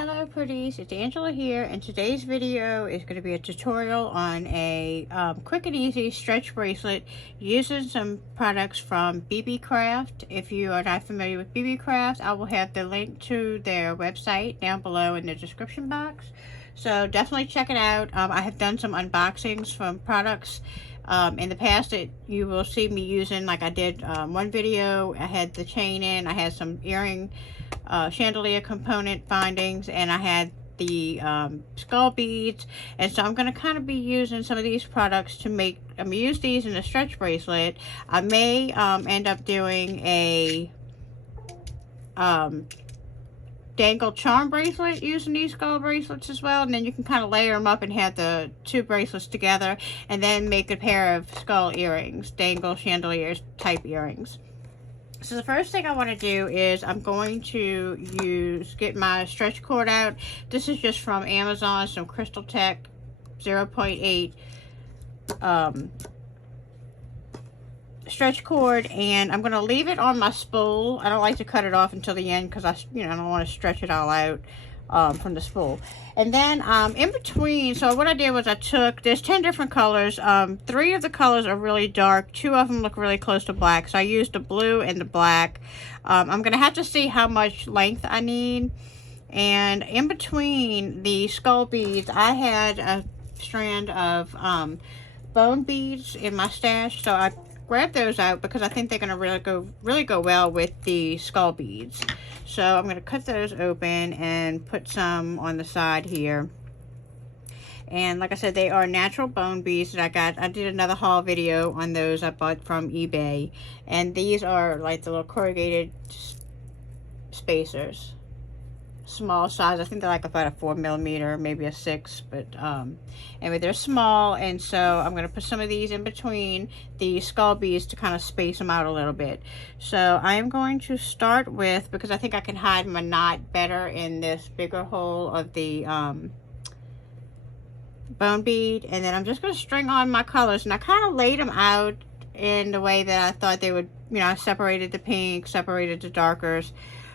Hello Pretties, it's Angela here, and today's video is going to be a tutorial on a quick and easy stretch bracelet using some products from BEEBEE Craft. If you are not familiar with BEEBEE Crafts, I will have the link to their website down below in the description box. So definitely check it out. I have done some unboxings from products in the past that you will see me using. Like I did one video, I had the chain in, I had some earring chandelier component bindings, and I had the skull beads. And so I'm going to kind of be using some of these products to make, I'm going to use these in a stretch bracelet. I may end up doing a dangle charm bracelet using these skull bracelets as well, and then you can kind of layer them up and have the two bracelets together and then make a pair of skull earrings, dangle chandelier type earrings. So the first thing I want to do is I'm going to get my stretch cord out. This is just from Amazon, some Crystal Tech 0.8 stretch cord, and I'm going to leave it on my spool. I don't like to cut it off until the end because I don't want to stretch it all out from the spool. And then in between, so what I did was I took, there's 10 different colors. 3 of the colors are really dark, 2 of them look really close to black, so I used the blue and the black. I'm gonna have to see how much length I need. And in between the skull beads, I had a strand of bone beads in my stash, so I grabbed those out because I think they're gonna really go well with the skull beads. So I'm going to cut those open and put some on the side here. And like I said, they are natural bone beads that I got. I did another haul video on those I bought from eBay. And these are like the little corrugated spacers. Small size. I think they're like about a 4mm, maybe a 6. But anyway, they're small. And so I'm going to put some of these in between the skull beads to kind of space them out a little bit. So I am going to start with, because I think I can hide my knot better in this bigger hole of the bone bead. And then I'm just going to string on my colors. And I kind of laid them out in the way that I thought they would, I separated the pink, separated the darkers.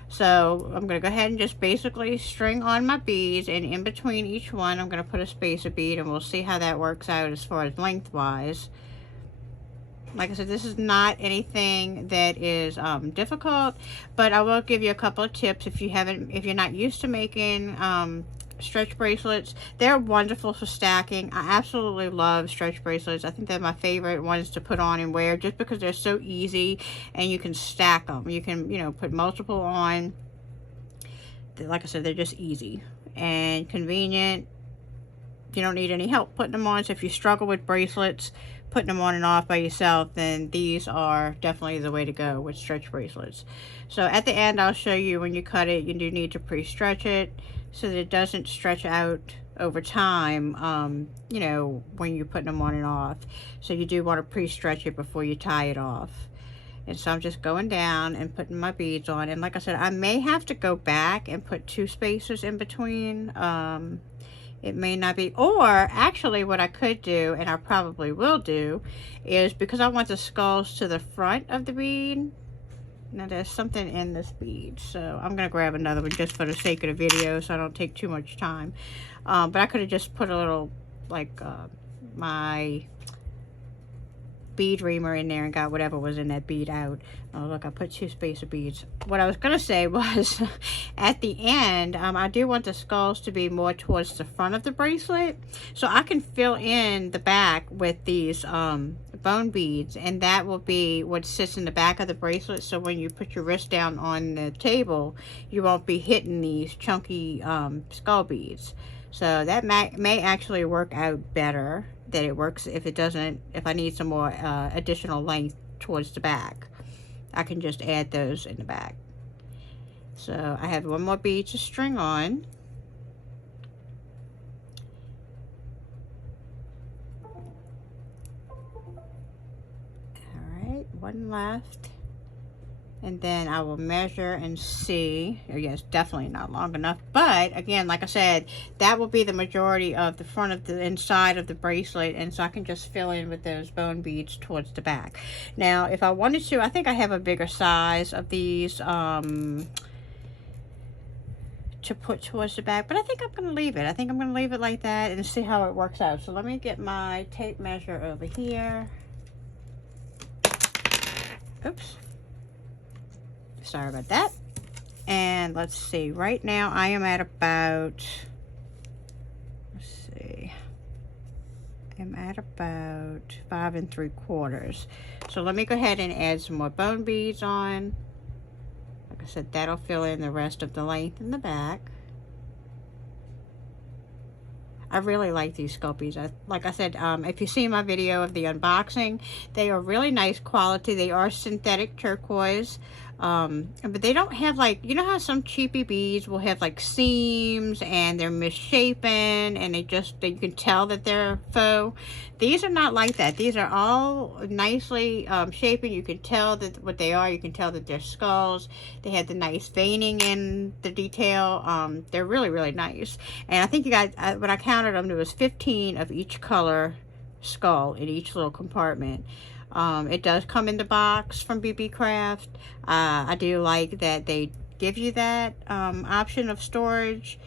So I'm going to go ahead and just basically string on my beads, and in between each one I'm going to put a spacer bead, and we'll see how that works out as far as lengthwise. Like I said, this is not anything that is difficult, but I will give you a couple of tips if you're not used to making stretch bracelets. They're wonderful for stacking. I absolutely love stretch bracelets. I think they're my favorite ones to put on and wear just because they're so easy and you can stack them. You can, put multiple on. Like I said, they're just easy and convenient. You don't need any help putting them on. So if you struggle with bracelets, putting them on and off by yourself, then these are definitely the way to go with stretch bracelets. So at the end, I'll show you when you cut it, you do need to pre-stretch it so that it doesn't stretch out over time, when you're putting them on and off. So you do want to pre-stretch it before you tie it off. And so I'm just going down and putting my beads on. And like I said, I may have to go back and put 2 spacers in between. It may not be, or actually what I could do, and I probably will do, is because I want the skulls to the front of the bead. Now there's something in this bead, so I'm going to grab another one just for the sake of the video so I don't take too much time. But I could have just put a little, like, my bead reamer in there and got whatever was in that bead out. Oh look, I put 2 spacer beads. What I was going to say was at the end, I do want the skulls to be more towards the front of the bracelet, so I can fill in the back with these bone beads, and that will be what sits in the back of the bracelet. So when you put your wrist down on the table, you won't be hitting these chunky skull beads. So that may actually work out better than it works if I need some more additional length towards the back. I can just add those in the back. So I have one more bead to string on. Alright, one left. And then I will measure and see. Oh, yes, definitely not long enough. But again, like I said, that will be the majority of the front of the inside of the bracelet. And so I can just fill in with those bone beads towards the back. Now, if I wanted to, I think I have a bigger size of these to put towards the back, but I think I'm going to leave it. I think I'm going to leave it like that and see how it works out. So let me get my tape measure over here. Oops. Sorry about that. And let's see, right now I am at about, let's see, I'm at about 5 3/4. So let me go ahead and add some more bone beads on. Like I said, that'll fill in the rest of the length in the back. I really like these Sculpies. Like I said, if you see my video of the unboxing, they are really nice quality. They are synthetic turquoise. But they don't have, like, you know how some cheapy beads will have like seams and they're misshapen and you can tell that they're faux. These are not like that. These are all nicely shapen. You can tell that what they are. You can tell that they're skulls. They have the nice veining in the detail. They're really, really nice. And I think you guys, when I counted them, there was 15 of each color skull in each little compartment. It does come in the box from BEEBEECRAFT. I do like that they give you that option of storage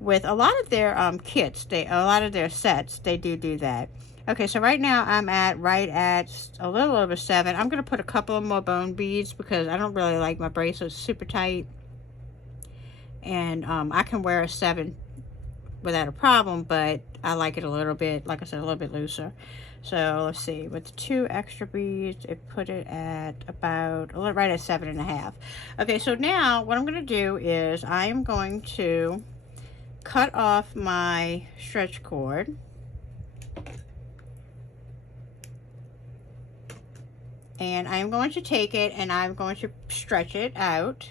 with a lot of their kits. A lot of their sets, they do that. Okay, so right now I'm right at a little over 7. I'm going to put a couple of more bone beads because I don't really like my bracelets super tight. And I can wear a 7 without a problem, but I like it a little bit, like I said, a little bit looser. So let's see, with the 2 extra beads, it put it at about, right at 7.5. Okay, so now what I'm going to do is I am going to cut off my stretch cord. And I'm going to take it and I'm going to stretch it out.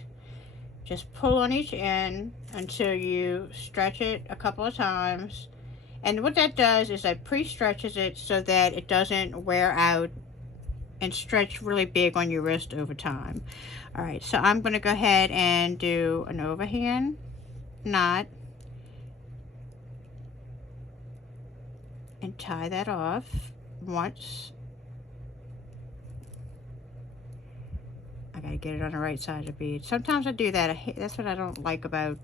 Just pull on each end until you stretch it a couple of times. And what that does is that pre-stretches it so that it doesn't wear out and stretch really big on your wrist over time. All right, so I'm going to go ahead and do an overhand knot and tie that off once. I gotta get it on the right side of the bead. Sometimes I do that. That's what I don't like about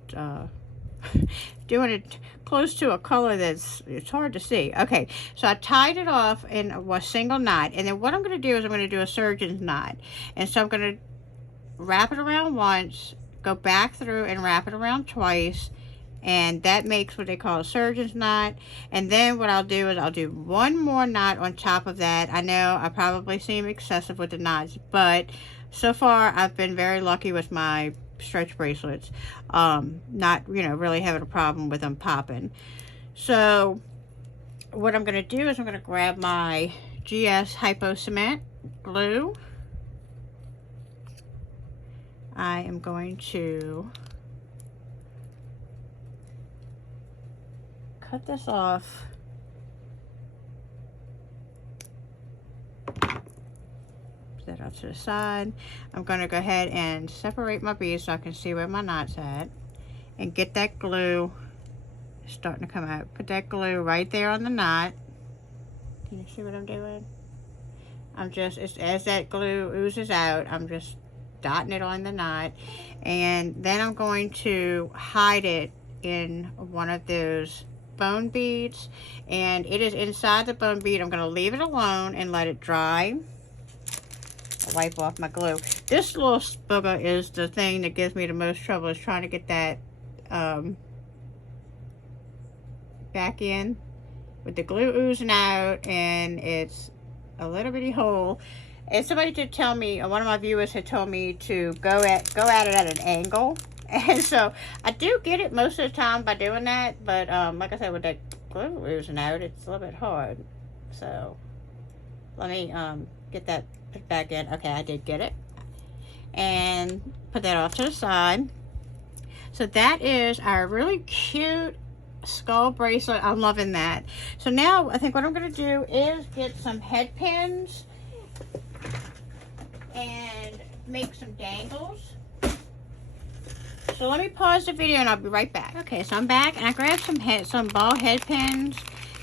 doing it close to a color it's hard to see. Okay, so I tied it off in a single knot, and then what I'm going to do is I'm going to do a surgeon's knot. And so I'm going to wrap it around once, go back through and wrap it around twice, and that makes what they call a surgeon's knot. And then what I'll do is I'll do one more knot on top of that. I know I probably seem excessive with the knots, but so far I've been very lucky with my stretch bracelets, not, you know, really having a problem with them popping. So what I'm going to do is I'm going to grab my GS Hypo Cement glue. I am going to cut this off. That off to the side. I'm going to go ahead and separate my beads so I can see where my knot's at and get that glue starting to come out. Put that glue right there on the knot. Can you see what I'm doing? I'm just, as that glue oozes out, I'm just dotting it on the knot, and then I'm going to hide it in one of those bone beads, and it is inside the bone bead. I'm going to leave it alone and let it dry. Wipe off my glue. This little booger is the thing that gives me the most trouble, is trying to get that back in with the glue oozing out, and it's a little bitty hole. And somebody did tell me, one of my viewers had told me to go at it at an angle, and so I do get it most of the time by doing that, but like I said, with that glue oozing out, it's a little bit hard. So let me get that put back in. Okay, I did get it, and put that off to the side. So that is our really cute skull bracelet. I'm loving that. So now I think what I'm going to do is get some head pins and make some dangles. So let me pause the video and I'll be right back. Okay, so I'm back, and I grabbed some ball head pins,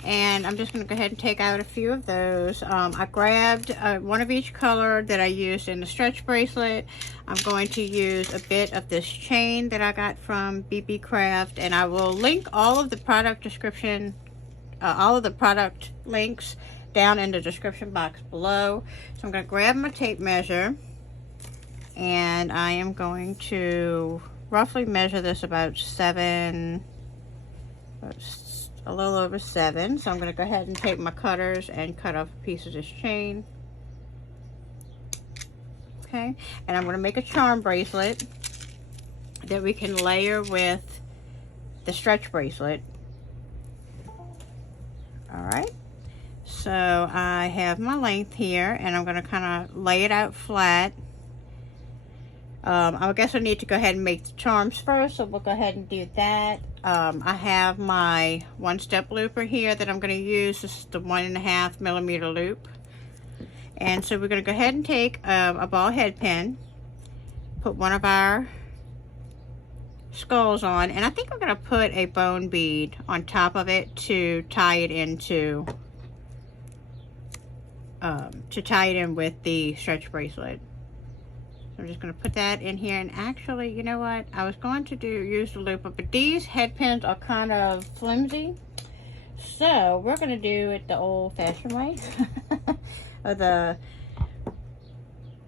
And I'm just going to go ahead and take out a few of those. I grabbed one of each color that I used in the stretch bracelet. I'm going to use a bit of this chain that I got from BEEBEECRAFT, and I will link all of the product description, all of the product links down in the description box below. So I'm going to grab my tape measure, and I am going to roughly measure this about a little over 7. So I'm going to go ahead and take my cutters and cut off a piece of this chain. Okay, and I'm going to make a charm bracelet that we can layer with the stretch bracelet. All right, so I have my length here, and I'm going to kind of lay it out flat. I guess I need to go ahead and make the charms first, so we'll go ahead and do that. I have my 1-step looper here that I'm going to use. This is the 1.5 millimeter loop. And so we're going to go ahead and take a ball head pin, put one of our skulls on, and I think I'm going to put a bone bead on top of it to tie it into, with the stretch bracelet. So I'm just going to put that in here, and actually, you know what? I was going to use the looper, but these head pins are kind of flimsy. So we're going to do it the old-fashioned way. Or the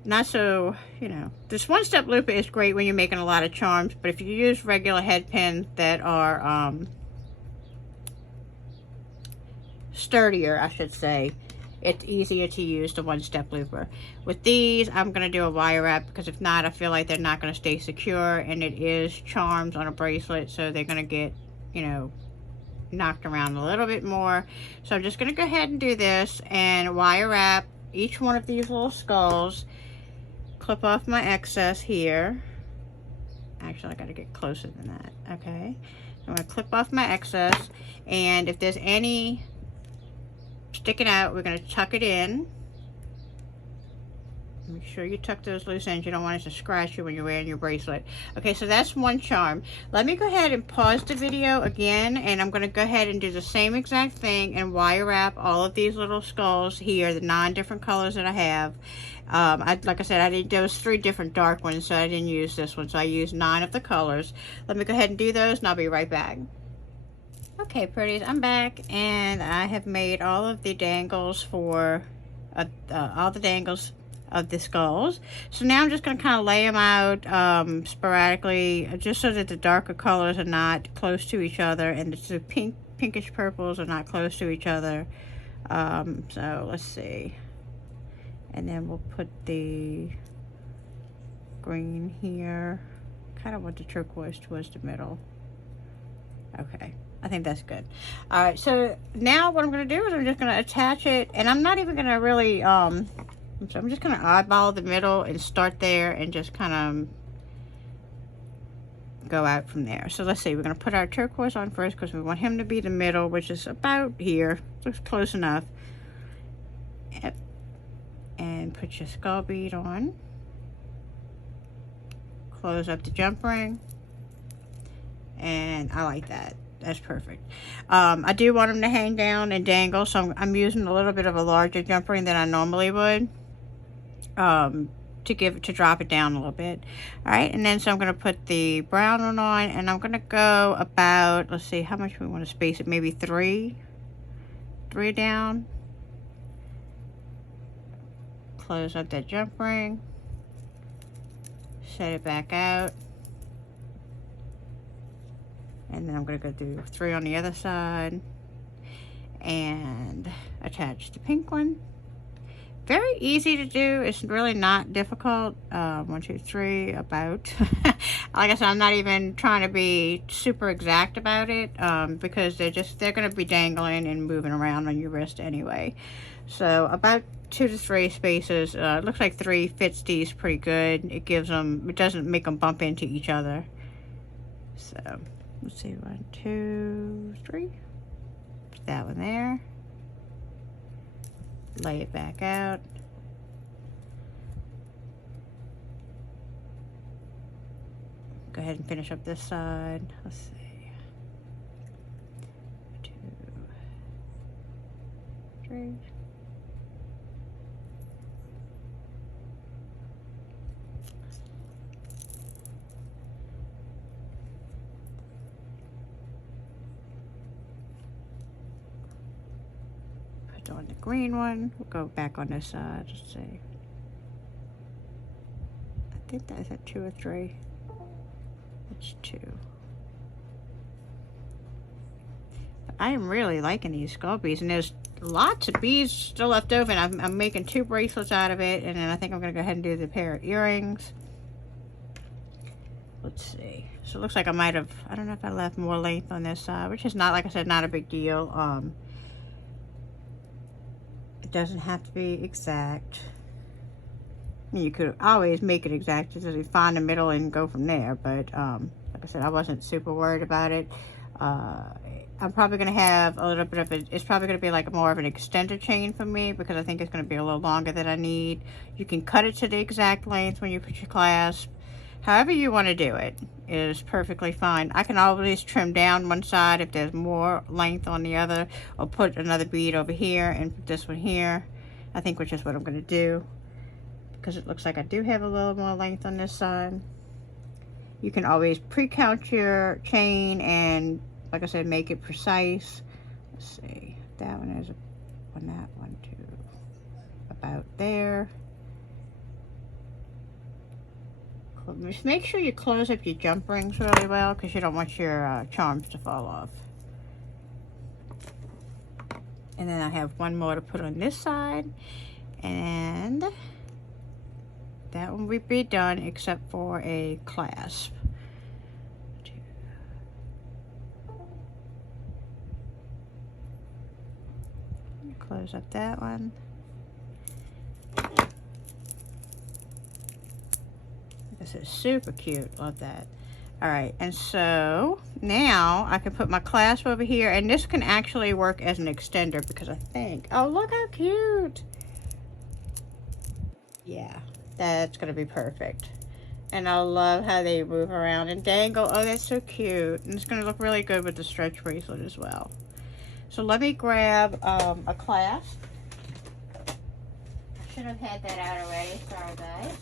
not so, you know, this 1-step looper is great when you're making a lot of charms, but if you use regular head pins that are sturdier, I should say, it's easier to use the 1-step looper. With these, I'm going to do a wire wrap, because if not, I feel like they're not going to stay secure, and it is charms on a bracelet, so they're going to get, you know, knocked around a little bit more. So I'm just going to go ahead and do this and wire wrap each one of these little skulls, clip off my excess here. Actually, I got to get closer than that. Okay, I'm going to clip off my excess, and if there's any sticking out, we're going to tuck it in. Make sure you tuck those loose ends. You don't want it to scratch you when you're wearing your bracelet. Okay, so that's one charm. Let me go ahead and pause the video again, and I'm going to go ahead and do the same exact thing and wire wrap all of these little skulls here, the 9 different colors that I have. Like I said, there was 3 different dark ones, so I didn't use this one, so I used 9 of the colors. Let me go ahead and do those, and I'll be right back. Okay, pretties, I'm back, and I have made all of the dangles for all the dangles of the skulls. So now I'm just going to kind of lay them out sporadically, just so that the darker colors are not close to each other, and the pinkish purples are not close to each other. So let's see, and then we'll put the green here. Kind of want the turquoise towards the middle. Okay, I think that's good. All right, so now what I'm going to do is I'm just going to attach it, and I'm not even going to really so I'm just going to eyeball the middle and start there and just kind of go out from there. So let's see, we're going to put our turquoise on first, because we want him to be the middle, which is about here. Looks close enough. Yep. And put your skull bead on. Close up the jump ring. And I like that. That's perfect. I do want them to hang down and dangle, so I'm using a little bit of a larger jump ring than I normally would, to drop it down a little bit. All right, and then so I'm going to put the brown one on, and I'm going to go about, let's see how much we want to space it, maybe 3 down. Close up that jump ring, set it back out. And then I'm going to go do 3 on the other side and attach the pink one. Very easy to do. It's really not difficult. 1, 2, 3, about. Like I said, I'm not even trying to be super exact about it, because they're going to be dangling and moving around on your wrist anyway. So about 2 to 3 spaces. It looks like 3 fits these pretty good. It doesn't make them bump into each other. So let's see, 1, 2, 3. Put that one there. Lay it back out. Go ahead and finish up this side. Let's see. 2, 3. Put on the green one. We'll go back on this side. Let's see. I think that's a 2 or 3. It's 2. I am really liking these skull beads, and there's lots of beads still left over, and I'm making 2 bracelets out of it, and then I think I'm going to go ahead and do the pair of earrings. Let's see. So it looks like I might have, I don't know if I left more length on this side, which is not, like I said, not a big deal. It doesn't have to be exact. I mean, you could always make it exact, just find the middle and go from there, but like I said, I wasn't super worried about it. I'm probably going to have a little bit of it. It's probably going to be like more of an extended chain for me, because I think it's going to be a little longer than I need. You can cut it to the exact length when you put your clasp. However you want to do it is perfectly fine. I can always trim down one side if there's more length on the other, or put another bead over here and put this one here. I think which is what I'm going to do, because it looks like I do have a little more length on this side. You can always pre-count your chain and, like I said, make it precise. Let's see, that one is on that one too, about there. Just make sure you close up your jump rings really well, because you don't want your charms to fall off. And then I have one more to put on this side, and that one will be done except for a clasp. Close up that one. This is super cute. Love that. All right, and so now I can put my clasp over here, and this can actually work as an extender, because I think, oh, look how cute. Yeah, that's gonna be perfect. And I love how they move around and dangle. Oh, that's so cute. And it's gonna look really good with the stretch bracelet as well. So let me grab a clasp. I should have had that out already. Sorry, guys.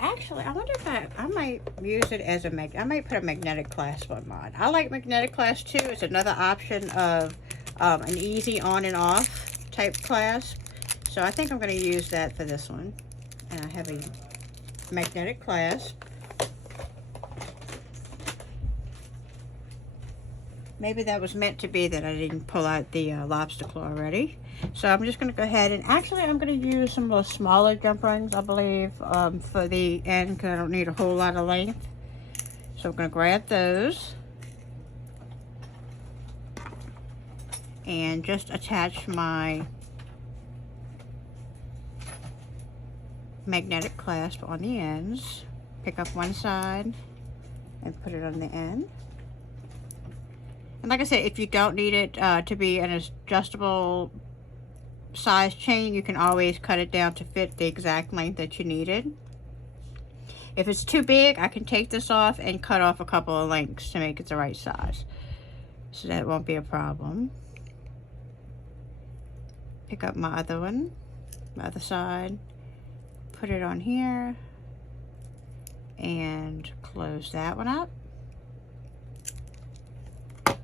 Actually, I wonder if I might use it as a I might put a magnetic clasp on mine. I like magnetic clasp too. It's another option of an easy on and off type clasp. So I think I'm going to use that for this one. And I have a magnetic clasp. Maybe that was meant to be that I didn't pull out the lobster claw already. So I'm just going to go ahead and actually I'm going to use some of those smaller jump rings, I believe, for the end, because I don't need a whole lot of length. So I'm going to grab those and just attach my magnetic clasp on the ends. Pick up one side and put it on the end. And like I said, if you don't need it to be an adjustable size chain, you can always cut it down to fit the exact length that you needed. If it's too big, I can take this off and cut off a couple of links to make it the right size. So that won't be a problem. Pick up my other one, my other side, put it on here, and close that one up. And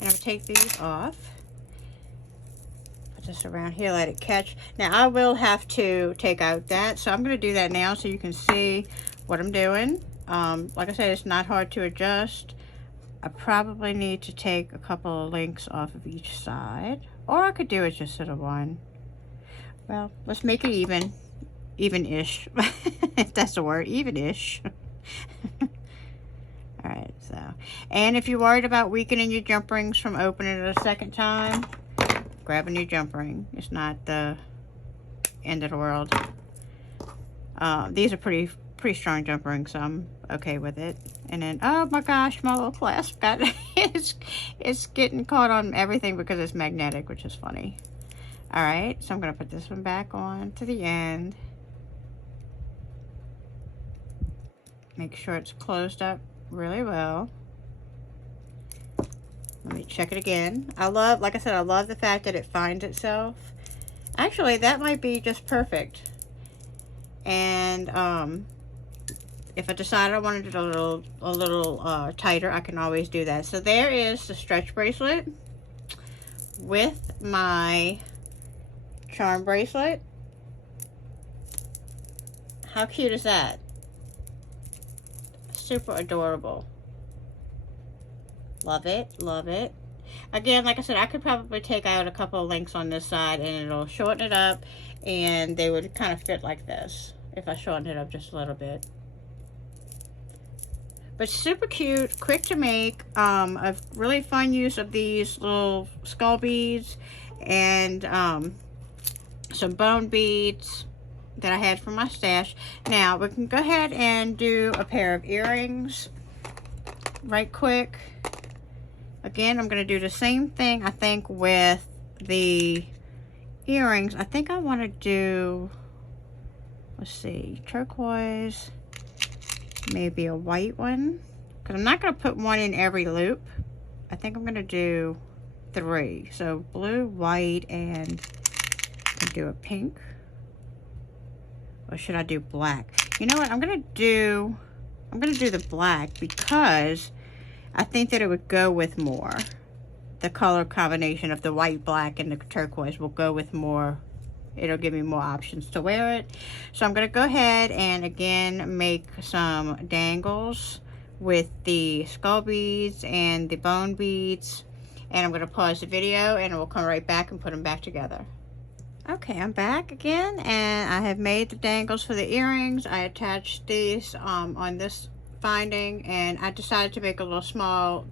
I'm gonna take these off. Put this around here, let it catch. Now I will have to take out that, so I'm gonna do that now so you can see what I'm doing. Like I said, it's not hard to adjust. I probably need to take a couple of links off of each side, or I could do it just to the one. Well, let's make it even. Even-ish, if that's a word, even-ish. Alright, so, and if you're worried about weakening your jump rings from opening it a second time, grab a new jump ring. It's not the end of the world. These are pretty strong jump rings, so I'm okay with it. And then, oh my gosh, my little clasp got it's getting caught on everything because it's magnetic, which is funny. All right, so I'm going to put this one back on to the end. Make sure it's closed up really well. Let me check it again. I love, like I said, I love the fact that it finds itself. Actually, that might be just perfect. And if I decide I wanted it a little tighter, I can always do that. So there is the stretch bracelet with my charm bracelet. How cute is that? Super adorable. Love it, love it. Again, like I said, I could probably take out a couple of links on this side and it'll shorten it up, and they would kind of fit like this if I shortened it up just a little bit. But super cute, quick to make, a really fun use of these little skull beads and some bone beads that I had from my stash. Now we can go ahead and do a pair of earrings right quick. Again, I'm going to do the same thing, I think, with the earrings. I think I want to do, let's see, turquoise, maybe a white one, because I'm not going to put one in every loop. I think I'm going to do 3. So blue, white, and do a pink. Or should I do black? You know what? I'm gonna do the black because I think that it would go with more. The color combination of the white, black, and the turquoise will go with more. It'll give me more options to wear it. So I'm gonna go ahead and again make some dangles with the skull beads and the bone beads. And I'm gonna pause the video and we'll come right back and put them back together. Okay, I'm back again, and I have made the dangles for the earrings. I attached these on this finding, and I decided to make a little small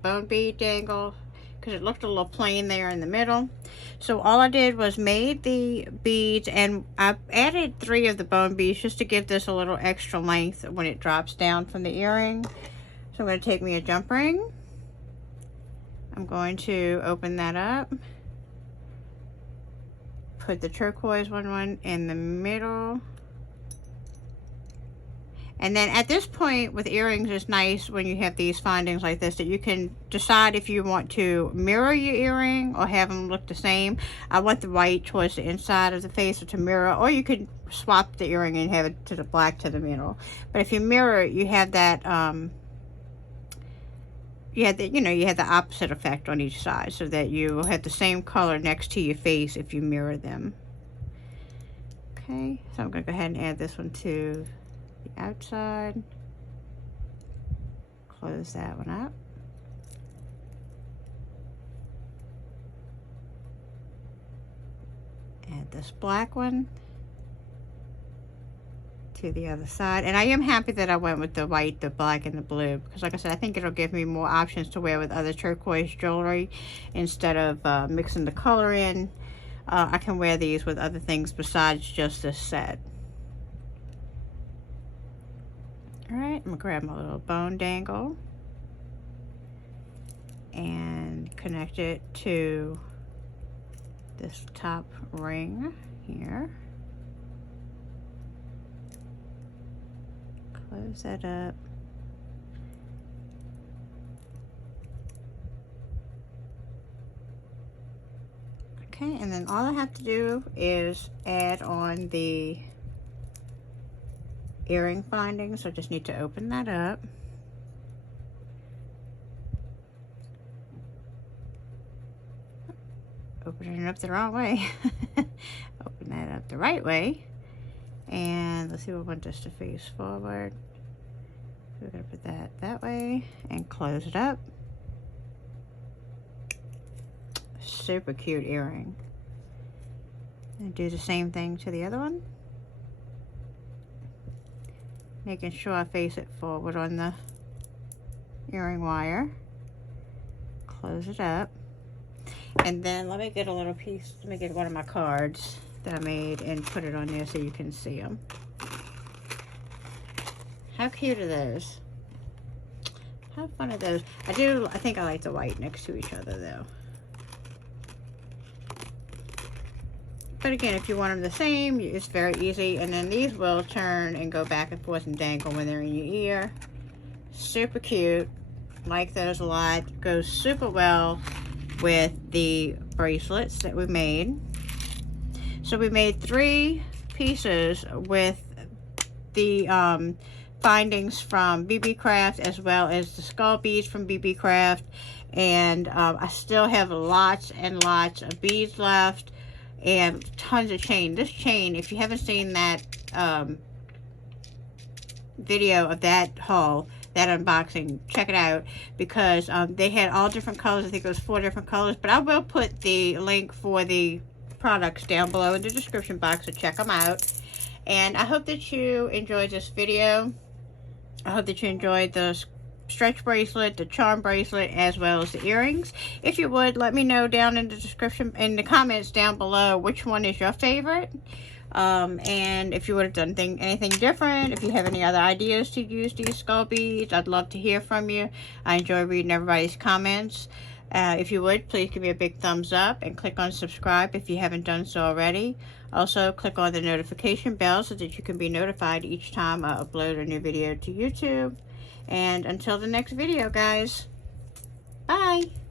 bone bead dangle because it looked a little plain there in the middle. So all I did was made the beads, and I added 3 of the bone beads just to give this a little extra length when it drops down from the earring. So I'm going to take me a jump ring. I'm going to open that up. Put the turquoise one in the middle, and then at this point with earrings, it's nice when you have these findings like this that you can decide if you want to mirror your earring or have them look the same. I want the white towards the inside of the face or to mirror, or you could swap the earring and have it to the black to the middle. But if you mirror it, you have that you have the opposite effect on each side, so that you will have the same color next to your face if you mirror them. Okay, so I'm going to go ahead and add this one to the outside. Close that one up. Add this black one to the other side, and I am happy that I went with the white, the black, and the blue, because like I said, I think it'll give me more options to wear with other turquoise jewelry instead of mixing the color in. I can wear these with other things besides just this set. Alright, I'm gonna grab my little bone dangle and connect it to this top ring here. Close that up. Okay, and then all I have to do is add on the earring finding, so I just need to open that up. Opening it up the wrong way. Open that up the right way. And let's see, we want this to face forward. So we're going to put that way and close it up. Super cute earring. And do the same thing to the other one. Making sure I face it forward on the earring wire. Close it up. And then let me get a little piece, let me get one of my cards that I made and put it on there so you can see them. How cute are those? How fun are those? I think I like the white next to each other though. But again, if you want them the same, it's very easy. And then these will turn and go back and forth and dangle when they're in your ear. Super cute. Like those a lot. Goes super well with the bracelets that we made. So we made 3 pieces with the findings from BEEBEECRAFT, as well as the skull beads from BEEBEECRAFT. And I still have lots and lots of beads left and tons of chain. This chain, if you haven't seen that video of that haul, that unboxing, check it out, because they had all different colors. I think it was 4 different colors, but I will put the link for the products down below in the description box, so check them out. And I hope that you enjoyed this video. I hope that you enjoyed the stretch bracelet, the charm bracelet, as well as the earrings. If you would, let me know down in the description, in the comments down below, which one is your favorite. And if you would have done anything different, if you have any other ideas to use these skull beads, I'd love to hear from you. I enjoy reading everybody's comments. If you would, please give me a big thumbs up and click on subscribe if you haven't done so already. Also, click on the notification bell so that you can be notified each time I upload a new video to YouTube. And until the next video, guys, bye!